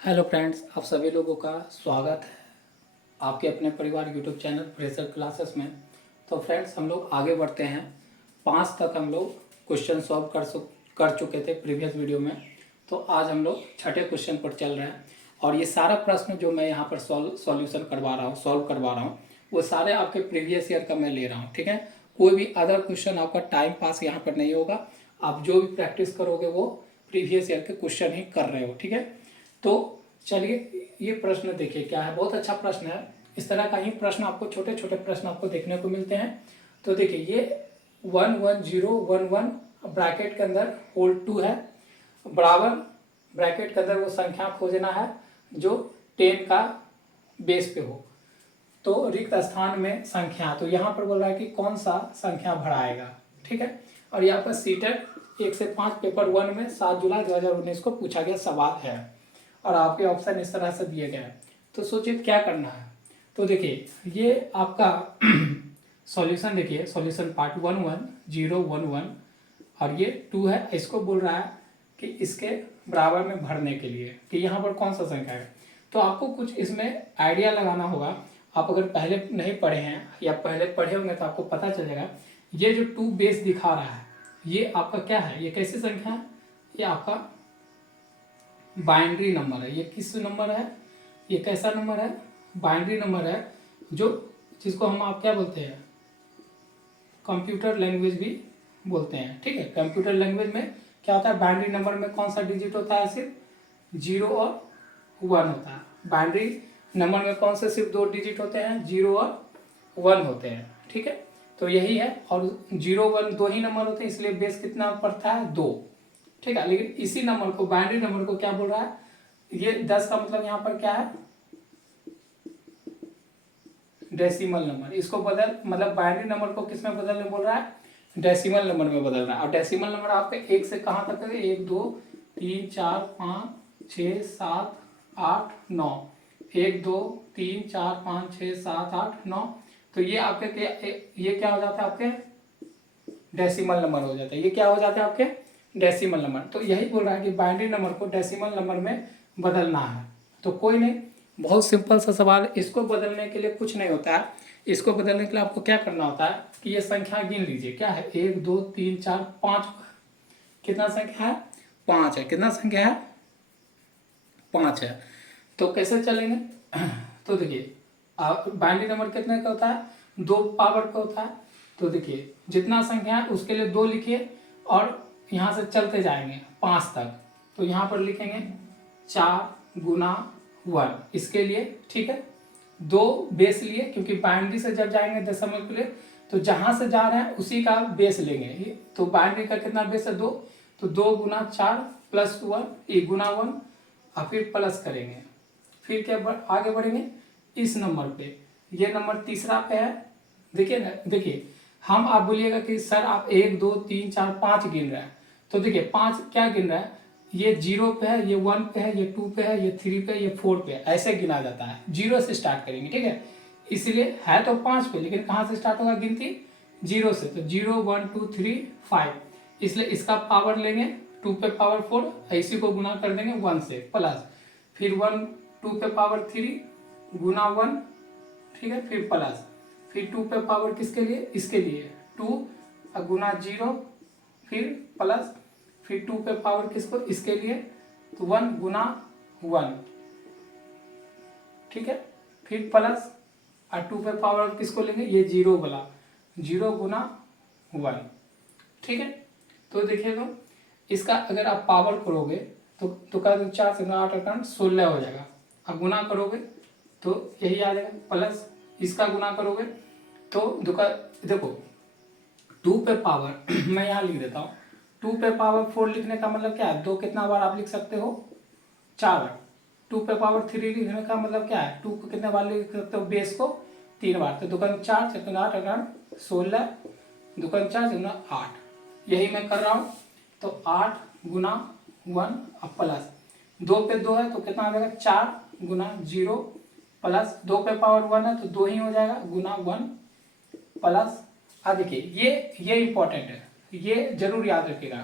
Hello friends, आप सभी लोगों का स्वागत है आपके अपने परिवार यूट्यूब चैनल फ्रेशर क्लासेस में। तो फ्रेंड्स, हम लोग आगे बढ़ते हैं। 5 तक हम लोग क्वेश्चन सॉल्व कर चुके थे प्रीवियस वीडियो में। तो आज हम लोग छठे क्वेश्चन पर चल रहे हैं और ये सारा प्रश्न जो मैं यहाँ पर सॉल्व करवा रहा हूँ वो सारे आपके प्रीवियस ईयर का मैं ले रहा हूँ। ठीक है, कोई भी अदर क्वेश्चन आपका टाइम पास यहाँ पर नहीं होगा। आप जो भी प्रैक्टिस करोगे वो प्रीवियस ईयर के क्वेश्चन ही कर रहे हो। ठीक है, तो चलिए ये प्रश्न देखिए क्या है। बहुत अच्छा प्रश्न है। इस तरह का ही प्रश्न आपको छोटे छोटे प्रश्न आपको देखने को मिलते हैं। तो देखिए ये 11011 ब्रैकेट के अंदर होल 2 है, बराबर ब्रैकेट के अंदर वो संख्या खोजना है जो 10 का बेस पे हो। तो रिक्त स्थान में संख्या, तो यहाँ पर बोल रहा है कि कौन सा संख्या भराएगा। ठीक है, और यहाँ पर सीटेट 1 से 5 पेपर 1 में 7 जुलाई 2019 को पूछा गया सवाल है और आपके ऑप्शन इस तरह से दिए गए हैं। तो सोचिए क्या करना है। तो देखिए ये आपका सॉल्यूशन, देखिए सॉल्यूशन पार्ट 11011 और ये 2 है। इसको बोल रहा है कि इसके बराबर में भरने के लिए कि यहाँ पर कौन सा संख्या है। तो आपको कुछ इसमें आइडिया लगाना होगा। आप अगर पहले नहीं पढ़े हैं या पहले पढ़े होंगे तो आपको पता चलेगा। ये जो 2 बेस दिखा रहा है ये आपका क्या है, ये कैसी संख्या है, ये आपका बाइनरी नंबर है। ये किस नंबर है, ये कैसा नंबर है, बाइनरी नंबर है, जो जिसको हम आप क्या बोलते हैं, कंप्यूटर लैंग्वेज भी बोलते हैं। ठीक है, कंप्यूटर लैंग्वेज में क्या होता है, बाइनरी नंबर में कौन सा डिजिट होता है, सिर्फ 0 और 1 होता है। बाइनरी नंबर में कौन से सिर्फ 2 डिजिट होते हैं, 0 और 1 होते हैं। ठीक है, तो यही है। और 0 1 2 ही नंबर होते हैं, इसलिए बेस कितना पड़ता है, 2। ठीक है, लेकिन इसी नंबर को, बाइनरी नंबर को क्या बोल रहा है, ये 10 का मतलब यहाँ पर क्या है, डेसिमल नंबर। इसको बदल, मतलब बाइनरी नंबर को किस में बदलने बोल रहा है, डेसिमल नंबर में बदल रहा है। और डेसिमल नंबर आपके 1 से कहाँ तक है, 1 2 3 4 5 6 7 8 9, 1 2 3 4 5 6 7 8 9। तो ये आपके ये क्या हो जाता है, आपके डेसिमल नंबर हो जाता है। ये क्या हो जाता है, आपके डेसिमल नंबर। तो यही बोल रहा है कि बाइनरी नंबर को डेसिमल नंबर में बदलना है। तो कोई नहीं, बहुत सिंपल सा सवाल। इसको बदलने के लिए कुछ नहीं होता है। इसको बदलने के लिए आपको क्या करना होता है कि ये संख्या गिन लीजिए, क्या है, 1 2 3 4 5। कितना संख्या है, 5 है। कितना संख्या है, 5 है। तो कैसे चलेंगे तो देखिए बाइनरी नंबर कितने का होता है, 2 पावर का होता है। तो देखिए जितना संख्या है उसके लिए 2 लिखिए और यहाँ से चलते जाएंगे 5 तक। तो यहाँ पर लिखेंगे 4 गुना 1 इसके लिए। ठीक है, 2 बेस लिए, क्योंकि बाइनरी से जब जाएंगे दशमलव के लिए तो जहाँ से जा रहे हैं उसी का बेस लेंगे। तो बाइनरी का कितना बेस है, 2। तो 2 गुना 4 प्लस 1, ये गुना 1 और फिर प्लस करेंगे। फिर क्या आगे बढ़ेंगे इस नंबर पे, ये नंबर तीसरा पे है। देखिए ना, देखिए हम, आप बोलिएगा कि सर आप 1 2 3 4 5 गिन रहे हैं। तो देखिए 5 क्या गिन रहा है, ये 0 पे है, ये 1 पे है, ये 2 पे है, ये 3 पे, ये 4 पे, ऐसे गिना जाता है। 0 से स्टार्ट करेंगे। ठीक है, इसलिए है तो 5 पे, लेकिन कहाँ से स्टार्ट होगा गिनती, 0 से। तो 0 1 2 3 5, इसलिए इसका पावर लेंगे 2 पे पावर 4, इसी को गुना कर देंगे 1 से, प्लस फिर 1 2 पे पावर 3 गुना 1। ठीक है, फिर प्लस, फिर 2 पे पावर किसके लिए, इसके लिए 2 गुना 0, फिर प्लस, फिर 2 पे पावर किसको, इसके लिए, तो 1 गुना 1। ठीक है, फिर प्लस और 2 पे पावर किसको लेंगे, ये 0 वाला, 0 गुना 1। ठीक है, तो देखिए तो इसका अगर आप पावर करोगे तो क्या, 4 से 8 8 16 हो जाएगा। अब गुना करोगे तो यही आ जाएगा, प्लस इसका गुना करोगे तो देखो 2 पे पावर मैं यहाँ लिख देता हूँ। 2 पे पावर 4 लिखने का मतलब क्या है, 2 कितना बार आप लिख सकते हो, 4 बार। 2 पे पावर 3 लिखने का मतलब क्या है, 2 को कितने बार लिख सकते हो, बेस को 3 बार। तो 2 4 4 8 8 16, 2 4 4 8, यही मैं कर रहा हूँ। तो 8 गुना 1 और प्लस 2 पे 2 है तो कितना आ जाएगा, 4 गुना 0 प्लस 2 पे पावर 1 है तो 2 ही हो जाएगा, गुना 1 प्लस। देखिए ये इंपॉर्टेंट है, ये जरूर याद रखिएगा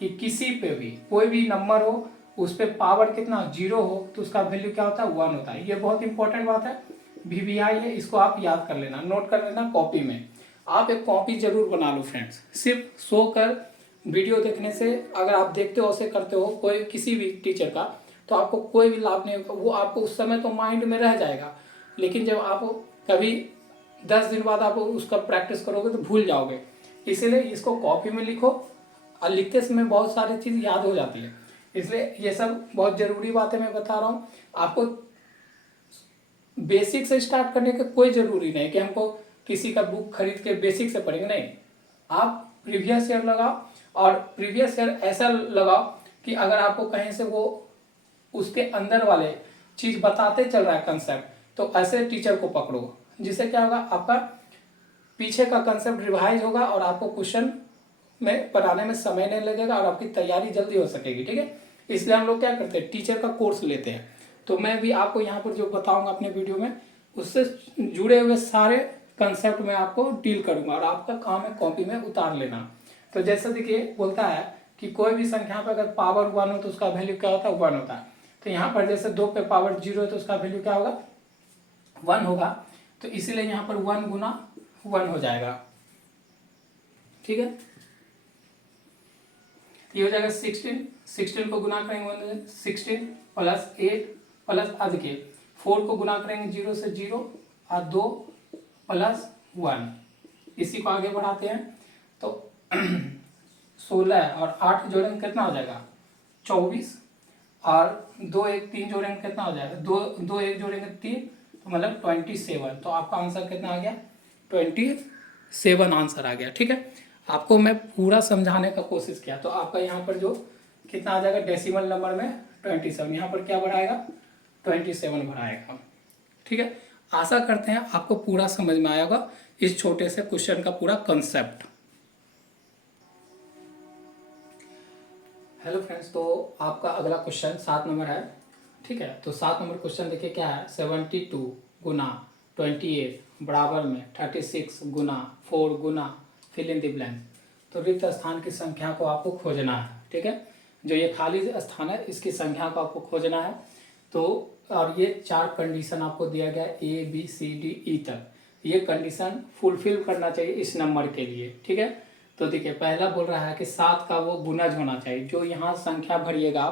कि किसी पे भी कोई भी नंबर हो उस पर पावर कितना 0 हो तो उसका वैल्यू क्या होता है 1 होता है। ये बहुत इंपॉर्टेंट बात है, VBI है, इसको आप याद कर लेना, नोट कर लेना कॉपी में। आप एक कॉपी जरूर बना लो फ्रेंड्स। सिर्फ सो कर वीडियो देखने से, अगर आप देखते हो ऐसे करते हो कोई किसी भी टीचर का, तो आपको कोई भी लाभ नहीं होगा। वो आपको उस समय तो माइंड में रह जाएगा, लेकिन जब आप कभी 10 दिन बाद आप उसका प्रैक्टिस करोगे तो भूल जाओगे। इसीलिए इसको कॉपी में लिखो, और लिखते समय बहुत सारी चीज़ याद हो जाती है। इसलिए ये सब बहुत ज़रूरी बातें मैं बता रहा हूँ आपको। बेसिक से स्टार्ट करने का कोई ज़रूरी नहीं कि हमको किसी का बुक खरीद के बेसिक से पढ़ेंगे, नहीं। आप प्रीवियस ईयर लगाओ, और प्रीवियस ईयर ऐसा लगाओ कि अगर आपको कहीं से वो उसके अंदर वाले चीज़ बताते चल रहा है कंसेप्ट, तो ऐसे टीचर को पकड़ो, जिससे क्या होगा आपका पीछे का कंसेप्ट रिवाइज होगा और आपको क्वेश्चन में पढ़ाने में समय नहीं लगेगा और आपकी तैयारी जल्दी हो सकेगी। ठीक है, इसलिए हम लोग क्या करते हैं, टीचर का कोर्स लेते हैं। तो मैं भी आपको यहाँ पर जो बताऊंगा अपने वीडियो में, उससे जुड़े हुए सारे कंसेप्ट में आपको डील करूंगा, और आपका काम है कॉपी में उतार लेना। तो जैसे देखिए बोलता है कि कोई भी संख्या पर अगर पावर 1 हो तो उसका वैल्यू क्या होता है 1 होता है। तो यहाँ पर जैसे 2 पे पावर 0 है तो उसका वैल्यू क्या होगा 1 होगा। तो इसीलिए यहाँ पर 1 गुना 1 हो जाएगा। ठीक है, ये हो जाएगा 16 को गुना करेंगे 16 प्लस 8 प्लस देखिए 4 को गुना करेंगे 0 से 0 और 2 प्लस 1, इसी को आगे बढ़ाते हैं तो 16 और 8 जोड़ेंगे कितना हो जाएगा 24, और 2 1 3 जोड़ेंगे कितना हो जाएगा 2 1 जोड़ेंगे 3, तो मतलब 27। तो आपका आंसर कितना आ गया 27 आंसर आ गया। ठीक है, आपको मैं पूरा समझाने का कोशिश किया। तो आपका यहाँ पर जो कितना आ जाएगा डेसिमल नंबर में 27, यहाँ पर क्या बढ़ाएगा 27 बढ़ाएगा। ठीक है, आशा करते हैं आपको पूरा समझ में आया होगा इस छोटे से क्वेश्चन का पूरा कंसेप्ट। हेलो फ्रेंड्स, तो आपका अगला क्वेश्चन 7 नंबर है। ठीक है, तो 7 नंबर क्वेश्चन देखिए क्या है, 72 गुना 28 बराबर में 36 गुना 4 गुना फिल इन द ब्लैंक। तो रिक्त स्थान की संख्या को आपको खोजना है। ठीक है, जो ये खाली स्थान है इसकी संख्या को आपको खोजना है। तो और ये 4 कंडीशन आपको दिया गया है ABCDE तक। ये कंडीशन फुलफिल करना चाहिए इस नंबर के लिए। ठीक है, तो देखिए पहला बोल रहा है कि 7 का वो गुणज होना चाहिए। जो यहाँ संख्या भरिएगा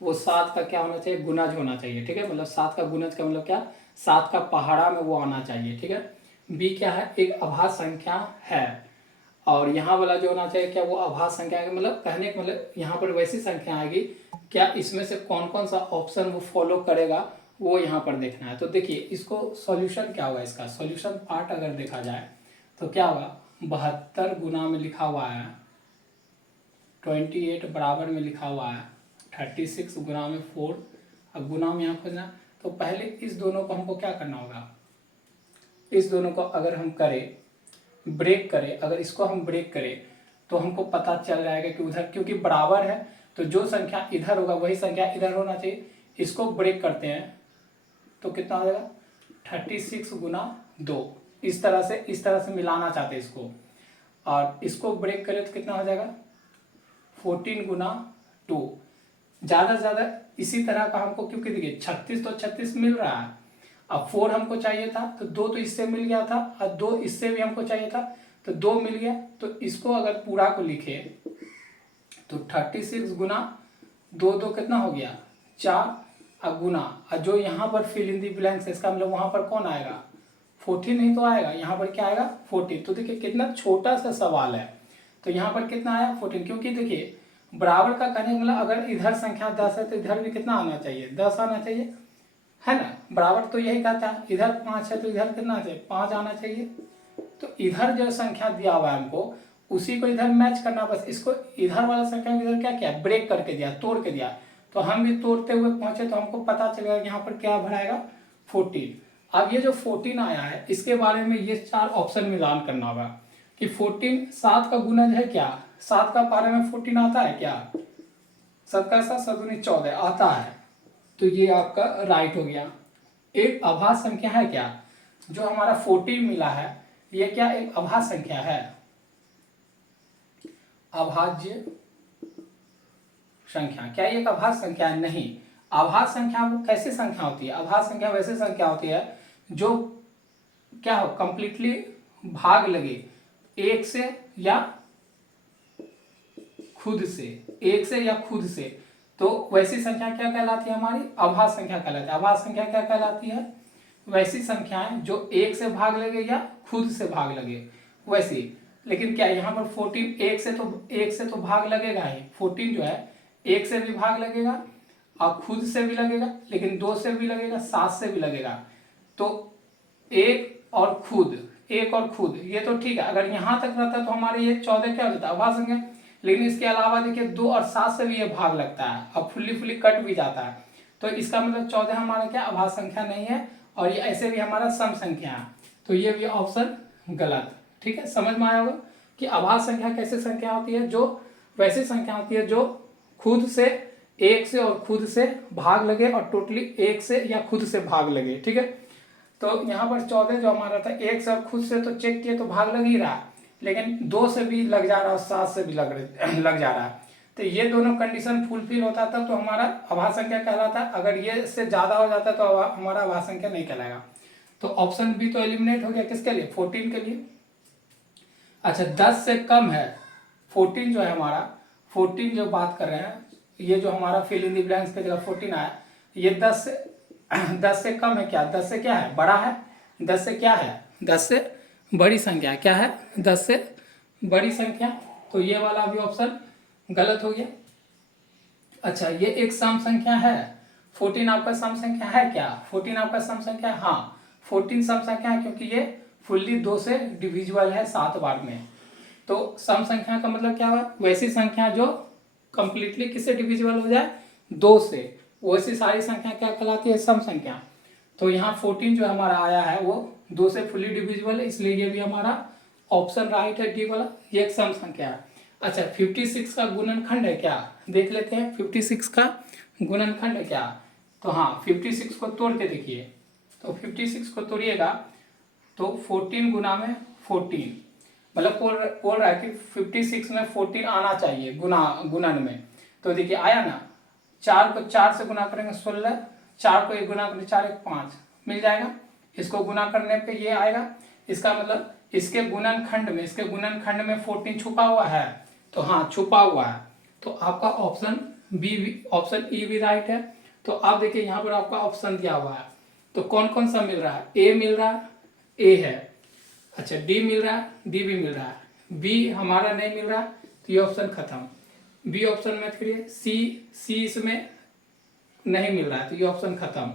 वो 7 का क्या होना चाहिए गुणज होना चाहिए। ठीक है, मतलब 7 का गुणज का मतलब क्या 7 का पहाड़ा में वो आना चाहिए। ठीक है, B क्या है एक अभाज्य संख्या है, और यहाँ वाला जो होना चाहिए क्या वो अभाज्य संख्या है, मतलब कहने का मतलब यहाँ पर वैसी संख्या आएगी क्या इसमें से कौन कौन सा ऑप्शन वो फॉलो करेगा वो यहाँ पर देखना है। तो देखिए इसको सॉल्यूशन क्या होगा, इसका सॉल्यूशन पार्ट अगर देखा जाए तो क्या होगा 72 गुना में लिखा हुआ है 28 बराबर में लिखा हुआ है 36 गुना में 4 और गुना में यहाँ खोजना। तो पहले इस दोनों को हमको क्या करना होगा, इस दोनों को अगर हम करें ब्रेक करें, अगर इसको हम ब्रेक करें तो हमको पता चल जाएगा कि उधर क्योंकि बराबर है तो जो संख्या इधर होगा वही संख्या इधर होना चाहिए। इसको ब्रेक करते हैं तो कितना हो जाएगा 36 गुना 2, इस तरह से मिलाना चाहते हैं इसको, और इसको ब्रेक करें तो कितना हो जाएगा 14 गुना 2। ज़्यादा से ज़्यादा इसी तरह का हमको, क्योंकि देखिए 36 तो 36 मिल रहा है, अब 4 हमको चाहिए था तो 2 तो इससे मिल गया था और 2 इससे भी हमको चाहिए था तो 2 मिल गया। तो इसको अगर पूरा को लिखे तो 36 गुना 2 कितना हो गया 4 और गुना, और जो यहाँ पर फिल इन दी ब्लैंक्स इसका मतलब वहाँ पर कौन आएगा 14 ही तो आएगा, यहाँ पर क्या आएगा 14। तो देखिए कितना छोटा सा सवाल है, तो यहाँ पर कितना आया 14, क्योंकि देखिए बराबर का कहने का मतलब अगर इधर संख्या 10 है तो इधर भी कितना आना चाहिए 10 आना चाहिए, है ना। बराबर तो यही कहता है, इधर 5 है तो इधर कितना चाहिए 5 आना चाहिए। तो इधर जो संख्या दिया हुआ है हमको उसी को इधर मैच करना, बस इसको इधर वाला संख्या इधर क्या किया ब्रेक करके दिया, तोड़ के दिया। तो हम भी तोड़ते हुए पहुंचे तो हमको पता चलेगा कि यहाँ पर क्या भराएगा 14। अब ये जो 14 आया है इसके बारे में ये 4 ऑप्शन मिलान करना होगा कि 14 7 का गुणज है क्या, 7 का पारे में 14 आता है क्या, 7 का 7 7 दूनी 14 आता है, तो ये आपका राइट हो गया। एक अभाज्य संख्या है क्या, जो हमारा 14 मिला है ये क्या एक अभाज्य संख्या है, अभाज्य संख्या। क्या ये एक अभाज्य संख्या है? नहीं। अभाज्य संख्या वो कैसी संख्या होती है? अभाज्य संख्या वैसी संख्या होती है जो क्या हो, कंप्लीटली भाग लगे एक से या खुद से, एक से या खुद से। तो वैसी संख्या क्या कहलाती है? हमारी अभाज्य संख्या कहलाती है। अभाज्य संख्या क्या कहलाती है? वैसी संख्याएं जो एक से भाग लगे या खुद से भाग लगे, वैसी। लेकिन क्या यहाँ पर 14 एक से तो भाग लगेगा ही। 14 जो है एक से भी भाग लगेगा और खुद से भी लगेगा, लेकिन 2 से भी लगेगा, 7 से भी लगेगा। तो एक और खुद ये तो ठीक है। अगर यहाँ तक रहता तो हमारे ये 14 क्या हो जाता है? अभाज्य संख्या। लेकिन इसके अलावा देखिए 2 और 7 से भी ये भाग लगता है और फुल्ली कट भी जाता है। तो इसका मतलब 14 हमारा क्या अभाज्य संख्या नहीं है, और ये ऐसे भी हमारा सम संख्या है। तो ये भी ऑप्शन गलत। ठीक है, समझ में आया होगा कि अभाज्य संख्या कैसे संख्या होती है? जो वैसी संख्या होती है जो खुद से, एक से और खुद से भाग लगे और टोटली एक से या खुद से भाग लगे। ठीक है, तो यहाँ पर 14 जो हमारा था एक से और खुद से तो चेक किए तो भाग लग ही रहा है, लेकिन 2 से भी लग जा रहा है, 7 से भी लग जा रहा है। तो ये दोनों कंडीशन फुलफिल होता तब तो हमारा अभाज्य संख्या कहलाता। अगर ये इससे ज्यादा हो जाता तो हमारा अभाज्य संख्या नहीं कहलाएगा। तो ऑप्शन बी तो एलिमिनेट हो गया। किसके लिए? 14 के लिए। अच्छा, 10 से कम है 14 जो है हमारा, 14 जो बात कर रहे हैं, ये जो हमारा फिल इन द ब्लैंक्स के जगह 14 आया, ये 10 से कम है क्या? 10 से क्या है? बड़ा है। 10 से क्या है? 10 से बड़ी संख्या। क्या है? 10 से बड़ी संख्या। तो ये वाला भी ऑप्शन गलत हो गया। अच्छा, ये एक सम संख्या है। 14 आपका सम संख्या है क्या? 14 आपका सम संख्या है? हाँ, 14 सम संख्या है क्योंकि ये फुल्ली 2 से डिविजिबल है 7 बार में। तो सम संख्या का मतलब क्या हुआ? वैसी संख्या जो कंप्लीटली किससे डिविजिबल हो जाए? 2 से। वैसी सारी संख्या क्या कहलाती है? सम संख्या। तो यहाँ 14 जो हमारा आया है वो 2 से फुल्ली डिविजिबल है, इसलिए ये भी हमारा ऑप्शन राइट है, डी वाला। ये एक सम संख्या है। अच्छा, 56 का गुणनखंड है क्या? देख लेते हैं 56 का गुणनखंड है क्या? तो हाँ, 56 को तोड़ के देखिए। तो 56 को तोड़िएगा तो 14 गुना में 14, मतलब बोल रहा है कि 56 में 14 आना चाहिए गुणन में। तो देखिए आया ना। 4 को 4 से गुना करेंगे 16, 4 को 1 गुना करेंगे 4 1 5 मिल जाएगा। इसको गुना करने पे ये आएगा। इसका मतलब इसके गुणनखंड में 14 छुपा हुआ है। तो हाँ, छुपा हुआ है। तो आपका ऑप्शन ई भी राइट है। तो आप देखिए यहाँ पर आपका ऑप्शन दिया हुआ है। तो कौन कौन सा मिल रहा है? ए मिल रहा है, ए है। अच्छा, डी मिल रहा है, डी भी मिल रहा है। बी हमारा नहीं मिल रहा, तो ये ऑप्शन खत्म। बी ऑप्शन मत करिए। सी इसमें नहीं मिल रहा है, तो ये ऑप्शन खत्म।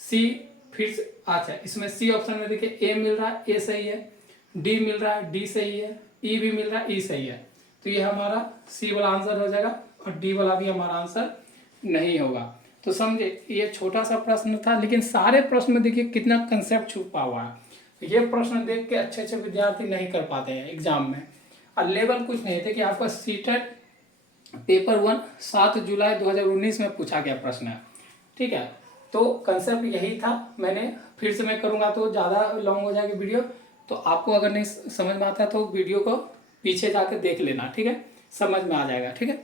सी फिर से, अच्छा इसमें सी ऑप्शन में देखिए ए मिल रहा है, ए सही है। डी मिल रहा है, डी सही है। ई भी मिल रहा है, ई सही है। तो ये हमारा सी वाला आंसर हो जाएगा और डी वाला भी हमारा आंसर नहीं होगा। तो समझे, ये छोटा सा प्रश्न था, लेकिन सारे प्रश्न में देखिए कितना कंसेप्ट छुपा हुआ है। तो ये प्रश्न देख के अच्छे विद्यार्थी नहीं कर पाते हैं एग्जाम में। और लेवल कुछ नहीं थे कि आपका सीटेट पेपर 1 7 जुलाई 2019 में पूछा गया प्रश्न है। ठीक है, तो कंसेप्ट यही था। फिर से मैं करूँगा तो ज़्यादा लॉन्ग हो जाएगी वीडियो। तो आपको अगर नहीं समझ में आता तो वीडियो को पीछे जाकर देख लेना। ठीक है, समझ में आ जाएगा। ठीक है।